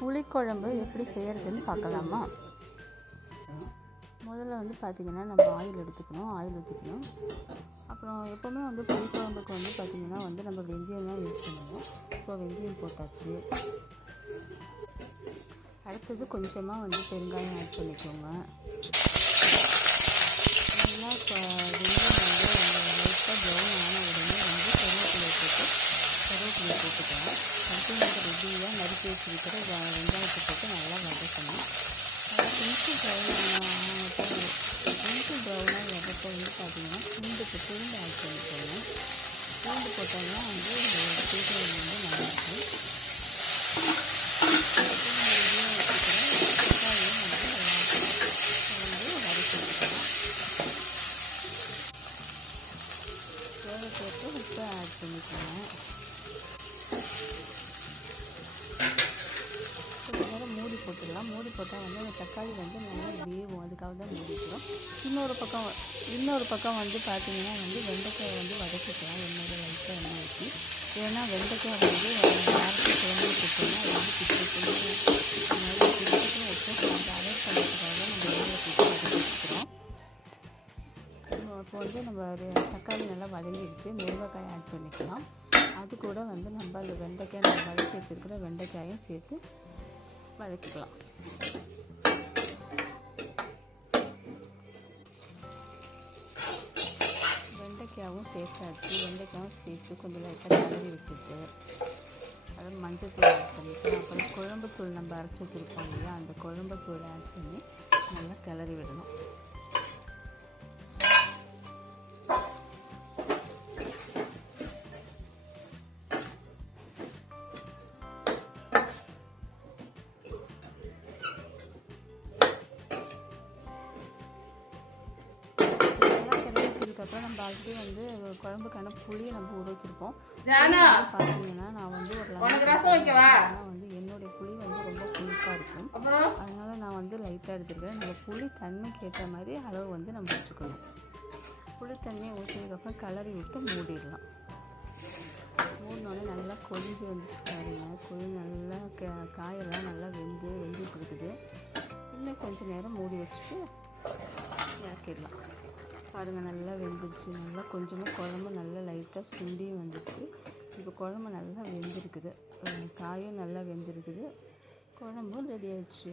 புளிக்குழம்பு எப்படி செய்கிறதுன்னு பார்க்கலாமா? முதல்ல வந்து பார்த்திங்கன்னா நம்ம ஆயில் எடுத்துக்கணும், ஆயில் ஊற்றிக்கணும். அப்புறம் எப்போவுமே வந்து புளிக்குழம்புக்கு வந்து பார்த்திங்கன்னா வந்து நம்ம வெந்தயம் தான் யூஸ் பண்ணுவோம். ஸோ வெந்தயம் போட்டாச்சு. அடுத்தது கொஞ்சமாக வந்து பெருங்காயம் ஆட் பண்ணிக்கோங்க. நல்லா வெந்தயம் வந்து லைட்டாக ப்ரௌன் ஆன உடனே வந்து கருவேப்பிலை போட்டுக்கலாம். அடுத்து நம்ம ரெடியாக நறுக்கி வச்சுருக்கிற வெங்காயத்தை போட்டு நல்லா வதக்கணும். அது கொஞ்சம் ப்ரௌனாக வதக்க வந்து பார்த்திங்கன்னா பூண்டு ஆட் பண்ணிக்கோங்க. பூண்டு போட்டோம்னா வந்து இந்த சீக்கிரம் வந்து நல்லாயிருக்கும். தக்காளியும் வந்து வதக்கிக்கலாம். தேவைக்கேற்ப உப்பு ஆட் பண்ணிக்கோங்க. கொஞ்சம் நேரம் மூடி போட்டுடலாம். மூடி போட்டால் வந்து அந்த தக்காளி வந்து நல்லா வேகும், அதுக்காக தான் மூடிக்கிறோம். இன்னொரு பக்கம் வந்து பார்த்திங்கன்னா வந்து வெண்டைக்காய் வந்து வதக்கிக்கலாம். எண்ணெயில் லைட்டாக எண்ணெய் ஊற்றி, ஏன்னா வெண்டைக்காய் வந்து நேரத்தை குழம்பு போட்டோம்னா அது வந்து பிடிச்சிட்டு வச்சு அந்த அவாய்ட் பண்ணுறதுக்காக நம்ம எண்ணெயை போட்டு வதக்கிக்கிறோம். இப்போ வந்து நம்ம தக்காளி நல்லா வதங்கிடுச்சு. முருங்கைக்காய் ஆட் பண்ணிக்கலாம். அது கூட வந்து நம்ம அந்த வெண்டைக்காய் நம்ம வதக்கி வச்சுருக்கிற வெண்டைக்காயும் சேர்த்து வதக்கிக்கலாம். வெண்டைக்காயும் சேர்த்தாச்சு. வெண்டைக்காயும் சேர்த்து கொஞ்சம் லைட்டாக கிளறி விட்டுட்டு அதாவது மஞ்சள் ஆட் பண்ணிக்கலாம். அப்புறம் குழம்புத்தூள் நம்ம அரைச்சி வச்சுருப்போம் இல்லையா, அந்த குழம்புத்தூள் ஆட் பண்ணி நல்லா கிளறி விடணும். அதுக்கப்புறம் நம்ம ஆல்ரெடி வந்து குழம்புக்கான புளியை நம்ம ஊற வச்சுருப்போம். பார்த்தீங்கன்னா நான் வந்து ஒரு ஆனால் வந்து என்னுடைய புளி வந்து ரொம்ப புளிப்பாக இருக்கும். அதனால் நான் வந்து லைட்டாக எடுத்துருக்கேன். நம்ம புளி தண்ணிக்கு ஏற்ற மாதிரி அளவு வந்து நம்ம வச்சுக்கணும். புளி தண்ணியை ஊற்றினதுக்கப்புறம் கிளறி விட்டு மூடிடலாம். மூடினோடனே நல்லா கொதிஞ்சு வந்துச்சு பாருங்க. நல்லா காயெல்லாம் நல்லா வெந்துட்டு இருக்குது. இன்னும் கொஞ்சம் நேரம் மூடி வச்சுட்டு இறக்கிடலாம். பாருங்கள், நல்லா வெந்துடுச்சு. நல்லா கொஞ்சமாக குழம்பு நல்லா லைட்டாக சுண்டியும் வந்துடுச்சு. இப்போ குழம்பு நல்லா வெந்திருக்குது. காயும் நல்லா வெந்திருக்குது. குழம்பும் ரெடி ஆயிடுச்சு.